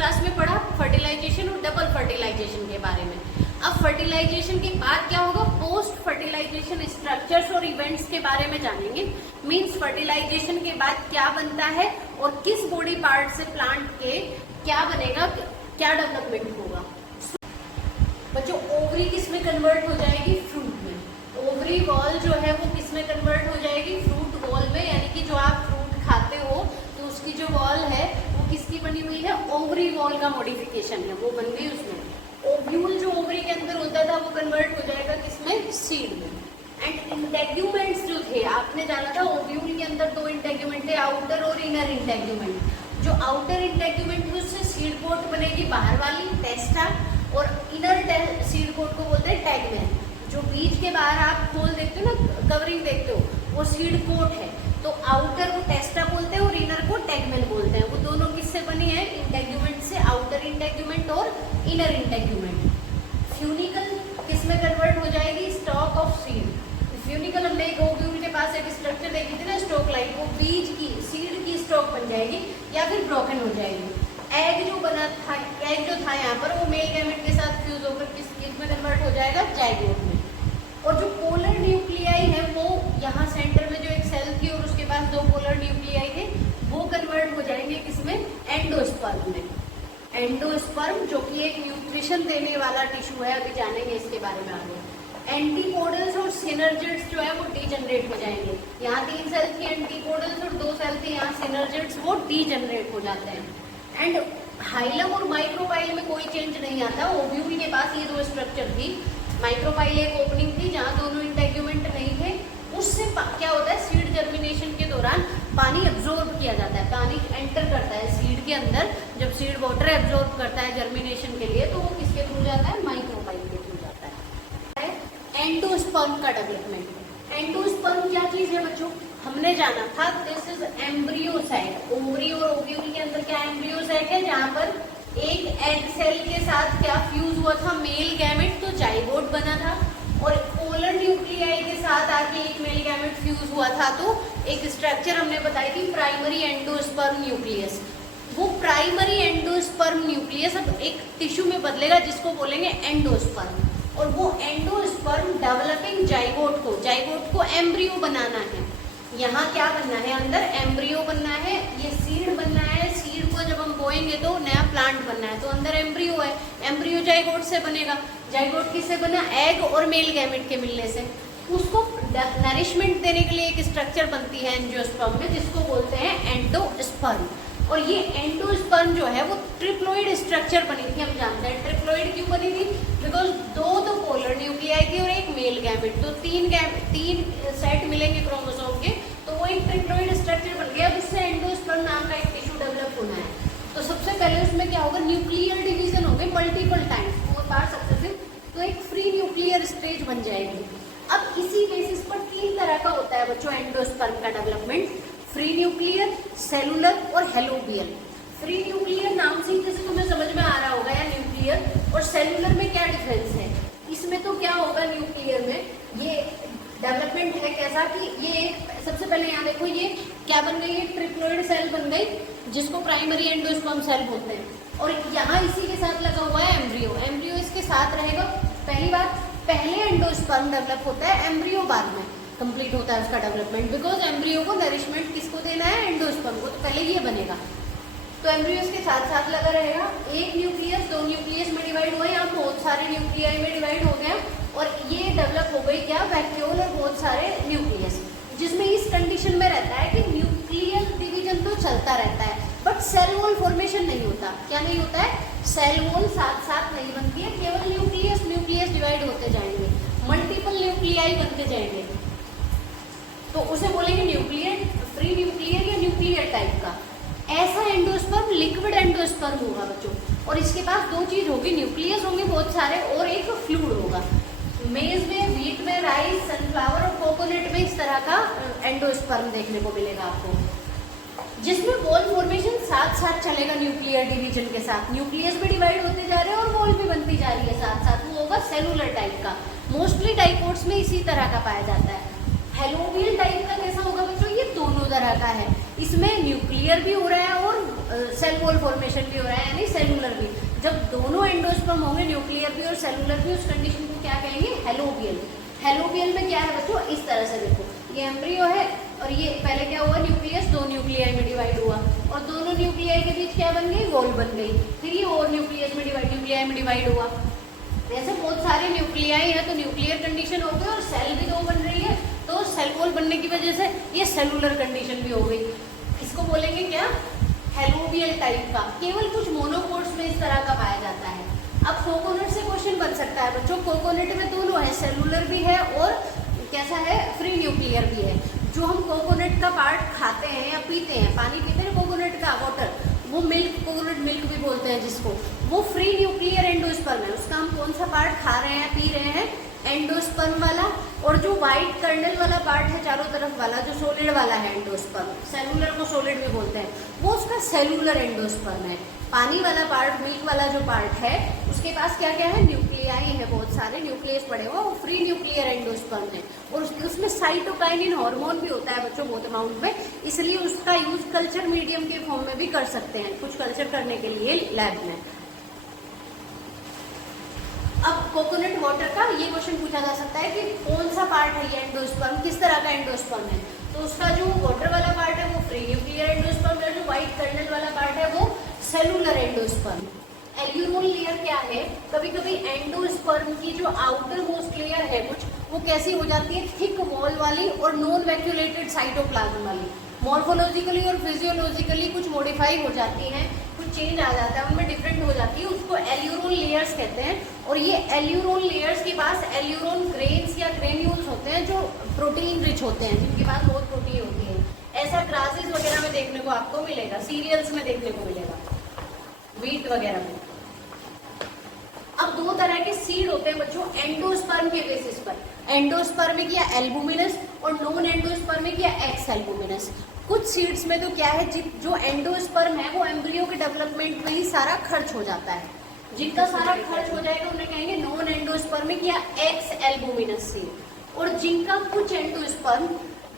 Class में पढ़ा fertilisation और डबल फर्टिलाइजेशन के बारे में। अब फर्टिलाइजेशन के बाद क्या होगा, पोस्ट फर्टिलाइजेशन स्ट्रक्चर्स और इवेंट्स के बारे में जानेंगे। मींस फर्टिलाइजेशन के बाद क्या बनता है और किस बॉडी पार्ट से प्लांट के क्या बनेगा, क्या डेवलपमेंट होगा। बच्चों ओवरी किस में कन्वर्ट हो जाएगी, फ्रूट में। ओवरी वॉल जो है वो किस में कन्वर्ट हो जाएगी, फ्रूट वॉल में। यानी कि जो आप फ्रूट खाते हो तो उसकी जो वॉल है वो किसकी बनी हुई है, ओवरी वॉल का मॉडिफिकेशन है, वो बन गई उसमें। ओव्यूल जो ओवरी के अंदर होता था वो कन्वर्ट हो जाएगा किसमें, सीड में। एंड इंटेग्यूमेंट्स जो थे, आपने जाना था ओव्यूल के अंदर दो इंटेग्यूमेंट थे, आउटर और इनर इंटेग्यूमेंट। जो आउटर इंटेग्यूमेंट है उससे सीड पोट बनेगी बाहर वाली, टेस्टा, और इनर सीड कोट को बोलते हैं टैगमेन। जो बीज के बाहर आप खोल देखते हो ना, कवरिंग देखते हो, वो सीड कोट है। तो आउटर को टेस्टा बोलते हैं और इनर को टैगमेन बोलते हैं। वो दोनों किससे बनी है, इंटेग्यूमेंट से, आउटर इंटेग्यूमेंट और इनर इंटेग्यूमेंट। फ्यूनिकल किस में कन्वर्ट हो जाएगी, स्टॉक ऑफ सीड। फ्यूनिकल हमने एक ओव्यूल के पास एक स्ट्रक्चर देखी थी ना, स्टॉक लाइक, वो बीज की, सीड की स्टॉक बन जाएगी या फिर ब्रोकन हो जाएगी। एग जो बना था, एग जो था यहाँ पर, वो मेल गैमेट के साथ फ्यूज होकर किस में कन्वर्ट हो जाएगा, जाइगोट में। और जो पोलर न्यूक्लियाई है वो यहाँ सेंटर में जो एक सेल थी और उसके पास दो पोलर न्यूक्लियाई थे, वो कन्वर्ट हो जाएंगे किसमें, एंडोस्पर्म में। एंडोस्पर्म जो कि एक न्यूट्रिशन देने वाला टिश्यू है, अभी जानेंगे इसके बारे में आगे। एंटीपोडल्स और सिनर्जिड्स जो है वो डीजनरेट हो जाएंगे। यहाँ 3 सेल थी एंटीपोडल्स और 2 सेल थी यहाँ सिनर्जिड्स, वो डीजनरेट हो जाते हैं। एंड हाइलम और माइक्रोपाइल में कोई चेंज नहीं आता। ओव्यूल के पास ये दो स्ट्रक्चर थी, माइक्रोपाइल एक ओपनिंग थी जहाँ दोनों इंटेग्यूमेंट नहीं थे। उससे क्या होता है, सीड जर्मिनेशन के दौरान पानी एब्जॉर्ब किया जाता है, पानी एंटर करता है सीड के अंदर। जब सीड वाटर एब्जॉर्ब करता है जर्मिनेशन के लिए, तो वो किसके थ्रू जाता है, माइक्रोपाइल के थ्रू जाता है। एंडोस्पर्म का डेवलपमेंट। एंडोस्पर्म क्या चीज है बच्चों, हमने जाना था this is embryo site. Ovary और ओव्यूल के अंदर क्या एम्ब्रियो साइट है, जहाँ पर एक एग सेल के साथ क्या फ्यूज हुआ था, मेल गैमेट, तो जाइगोट बना था। और पोलर न्यूक्लियाई के साथ आके एक मेल गैमेट फ्यूज हुआ था, तो एक स्ट्रक्चर हमने बताई थी, प्राइमरी एंडोस्पर्म न्यूक्लियस। वो प्राइमरी एंडोस्पर्म न्यूक्लियस अब एक टिश्यू में बदलेगा जिसको बोलेंगे एंडोस्पर्म। और वो एंडोस्पर्म डेवलपिंग जाइगोट को एम्ब्रियो बनाना है। यहाँ क्या बनना है, अंदर एम्ब्रियो बनना है, ये सीड बनना है। सीड को जब हम बोएंगे तो नया प्लांट बनना है, तो अंदर एम्ब्रियो है। एम्ब्रियो जाइगोट से बनेगा। जाइगोट किससे बना, एग और मेल गैमेट के मिलने से। उसको नरिशमेंट देने के लिए एक स्ट्रक्चर बनती है एंजियोस्पर्म में, जिसको बोलते हैं एंडोस्पर्म। और ये एंडोस्पर्म जो है वो ट्रिप्लोइड स्ट्रक्चर बनी थी। हम जानते हैं ट्रिप्लोइड क्यों बनी थी, बिकॉज दो तो पोलर न्यूक्लियाई थी और एक मेल गैमेट, तो तीन सेट मिलेंगे क्रोमोसोम के, तो वो एक ट्रिप्लोइड स्ट्रक्चर बन गया। उससे एंडोस्पर्म नाम का एक टिश्यू डेवलप होना है। तो सबसे पहले उसमें क्या होगा, न्यूक्लियर डिवीजन होंगे मल्टीपल टाइम्स, 4 बार सक्सेसिव, तो एक फ्री न्यूक्लियर स्टेज बन जाएगी। अब इसी बेसिस पर 3 तरह का होता है बच्चों एंडोस्पर्म का डेवलपमेंट, फ्री न्यूक्लियर, सेलुलर और हेलोबियल। फ्री न्यूक्लियर नाम से जैसे तुम्हें समझ में आ रहा होगा, या न्यूक्लियर और सेलुलर में क्या डिफरेंस है। इसमें तो क्या होगा, न्यूक्लियर में ये डेवलपमेंट है कैसा कि ये सबसे पहले यहाँ देखो, ये क्या बन गई, एक ट्रिप्लोइड सेल बन गई जिसको प्राइमरी एंडोस्पर्म सेल बोलते हैं। और यहाँ इसी के साथ लगा हुआ है एम्ब्रियो, एम्ब्रियो इसके साथ रहेगा। पहली बात, पहले एंडोस्पर्म डेवलप होता है, एम्ब्रियो बाद में कंप्लीट होता है उसका डेवलपमेंट, बिकॉज एम्ब्रियो को नरिशमेंट किसको देना है, एंडोस्पर्म को, तो पहले ये बनेगा। तो एम्ब्रियो इसके साथ साथ लगा रहेगा। एक न्यूक्लियस 2 न्यूक्लियस में डिवाइड हुआ, यहाँ बहुत सारे न्यूक्लियाई में डिवाइड हो गया और ये डेवलप हो गई क्या, वैक्यूल और बहुत सारे न्यूक्लियस, जिसमें इस कंडीशन में रहता है कि न्यूक्लियर डिवीजन तो चलता रहता है बट सेल वॉल फॉर्मेशन नहीं होता। क्या नहीं होता है, सेल वॉल साथ साथ नहीं बनती है, केवल न्यूक्लियस डिवाइड होते जाएंगे, मल्टीपल न्यूक्लियाई बनते जाएंगे, तो उसे बोलेंगे न्यूक्लियर, फ्री न्यूक्लियर या न्यूक्लियर टाइप का। ऐसा एंडोस्पर्म लिक्विड एंडोस्पर्म होगा बच्चों, और इसके पास 2 चीज होगी, न्यूक्लियस होंगे बहुत सारे और एक फ्लूइड होगा। मेज में, व्हीट में, राइस, सनफ्लावर और कोकोनट में इस तरह का एंडोस्पर्म देखने को मिलेगा आपको, जिसमें वॉल फॉर्मेशन साथ साथ चलेगा न्यूक्लियर डिवीजन के साथ। न्यूक्लियस भी डिवाइड होते जा रहे हैं और वॉल भी बनती जा रही है साथ साथ, वो होगा सेलुलर टाइप का। मोस्टली डाइकोट्स में इसी तरह का पाया जाता है। हेलोबियल टाइप का कैसा होगा बच्चों, ये दोनों तरह का है, इसमें न्यूक्लियर भी हो रहा है और सेल वॉल फॉर्मेशन भी हो रहा है, यानी सेलुलर भी। जब दोनों एंडोस्पर्म होंगे, न्यूक्लियर भी और सेलुलर भी, उस कंडीशन को क्या कहेंगे? हेलोबियल। हेलोबियल में क्या है बच्चों? इस तरह से देखो, ये एम्ब्रियो है और ये पहले क्या हुआ? न्यूक्लियस 2 न्यूक्लियाई में डिवाइड हुआ और दोनों न्यूक्लियाई के बीच क्या बन गई? वॉल बन गई। फिर ये और न्यूक्लियस में न्यूक्लियाई में डिवाइड हुआ। ऐसे बहुत सारे न्यूक्लियाई है, तो न्यूक्लियर कंडीशन हो गई और सेल भी 2 बन रही है, तो सेल वॉल बनने की वजह से ये सेलुलर कंडीशन भी हो गई। इसको बोलेंगे क्या? हेलोबियल टाइप का। केवल कुछ मोनोकोट्स में इस तरह का पाया जाता है। अब कोकोनट से क्वेश्चन बन सकता है बच्चों, कोकोनट में दोनों है, सेलुलर भी है और कैसा है? फ्री न्यूक्लियर भी है। जो हम कोकोनट का पार्ट खाते हैं या पीते हैं, पानी पीते हैं कोकोनट का, वाटर, वो मिल्क, कोकोनट मिल्क भी बोलते हैं जिसको, वो फ्री न्यूक्लियर एंडोस्पर्म है। उसका हम कौन सा पार्ट खा रहे हैं, पी रहे हैं? एंडोस्पर्म वाला। और जो व्हाइट कर्नल वाला पार्ट है चारों तरफ वाला, जो सॉलिड वाला है एंडोस्पर्म, सेलुलर को सॉलिड भी बोलते हैं, वो उसका सेलुलर एंडोस्पर्म है। पानी वाला पार्ट, मिल्क वाला जो पार्ट है, उसके पास क्या क्या है? न्यूक्लियाई है, बहुत सारे न्यूक्लियस पड़े हुए, वो फ्री न्यूक्लियर एंडोस्पर्म है। और उसमें साइटोकाइनिन हार्मोन भी होता है बच्चों, बहुत अमाउंट में, इसलिए उसका यूज कल्चर मीडियम के फॉर्म में भी कर सकते हैं, कुछ कल्चर करने के लिए लैब में। अब कोकोनट वाटर का ये क्वेश्चन पूछा जा सकता है कि कौन सा पार्ट है ये एंडोस्पर्म, किस तरह का एंडोस्पर्म है? तो उसका जो वाटर वाला पार्ट है वो फ्री न्यूक्लियर एंडोस्पर्म है, जो व्हाइट कर्नल वाला पार्ट है वो सेलुलर एंडोस्पर्म। एल्यूरोल लेयर क्या है? कभी कभी एंडोस्पर्म की जो आउटर मोस्ट लेयर है कुछ, वो कैसी हो जाती है? थिक वॉल वाली और नॉन वैक्यूलेटेड साइटोप्लाज्म वाली। मॉर्फोलॉजिकली और फिजियोलॉजिकली कुछ मॉडिफाई हो जाती हैं, कुछ चेंज आ जाता है, उनमें डिफरेंट हो जाती है, उसको एल्यूरोल लेयर्स कहते हैं। और ये एल्यूरोल लेयर्स के पास एल्यूरोल ग्रेन्स या ग्रेन्यूल्स होते हैं जो प्रोटीन रिच होते हैं, जिनके पास बहुत प्रोटीन होती है। ऐसा ग्रासेस वगैरह में देखने को आपको मिलेगा, सीरियल्स में देखने को मिलेगा, व्हीट वगैरह में। अब 2 तरह के सीड होते हैं बच्चों एंडोस्पर्म के बेसिस पर, एंडोस्पर्मिक या एल्बुमिनस और नॉन एंडोस्पर्मिक या एक्स एल्बुमिनस। कुछ सीड्स में तो क्या है, जो एंडोस्पर्म है वो एम्ब्रियो के डेवलपमेंट में ही सारा खर्च हो जाता है। जिनका सारा खर्च हो जाएगा उन्हें कहेंगे नॉन एंडोस्पर्मिक या एक्स एल्बुमिनस सीड। और जिनका कुछ एंडोस्पर्म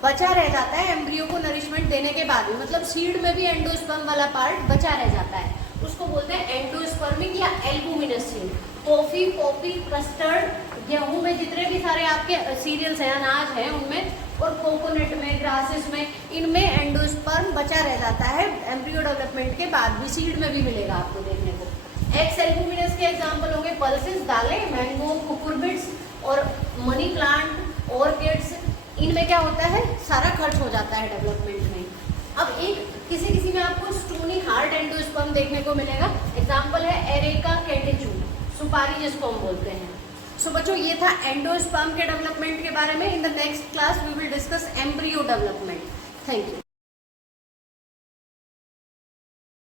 बचा रह जाता है एम्ब्रियो को नरिशमेंट देने के बाद भी, मतलब सीड में भी एंडोस्पर्म वाला पार्ट बचा रह जाता है, उसको बोलते हैं एंडोस्पर्मिक या albuminous seed. Coffee, Poppy, custard, गेहूं में जितने भी सारे आपके सीरियल्स हैं, अनाज हैं उनमें, और कोकोनट में, ग्रासेस में, इनमें एंडोस्पर्म बचा रह जाता है एम्ब्रियो डेवलपमेंट के बाद भी, सीड में भी मिलेगा आपको देखने को। एक्स एल्बुमिनस के एग्जांपल होंगे पल्सेस, दालें, मैंगो, कुकुरबिट्स और मनी प्लांट, ऑर्किड्स। इनमें क्या होता है? सारा खर्च हो जाता है डेवलपमेंट में। अब एक किसी में आपको स्टोनी हार्ड एंडोस्पर्म देखने को मिलेगा, एग्जांपल है एरेका कैटेचू, सुपारी जिसको हम बोलते हैं। सो बच्चों ये था एंडोस्पर्म के डेवलपमेंट के बारे में। In the next class we will discuss embryo development. Thank you.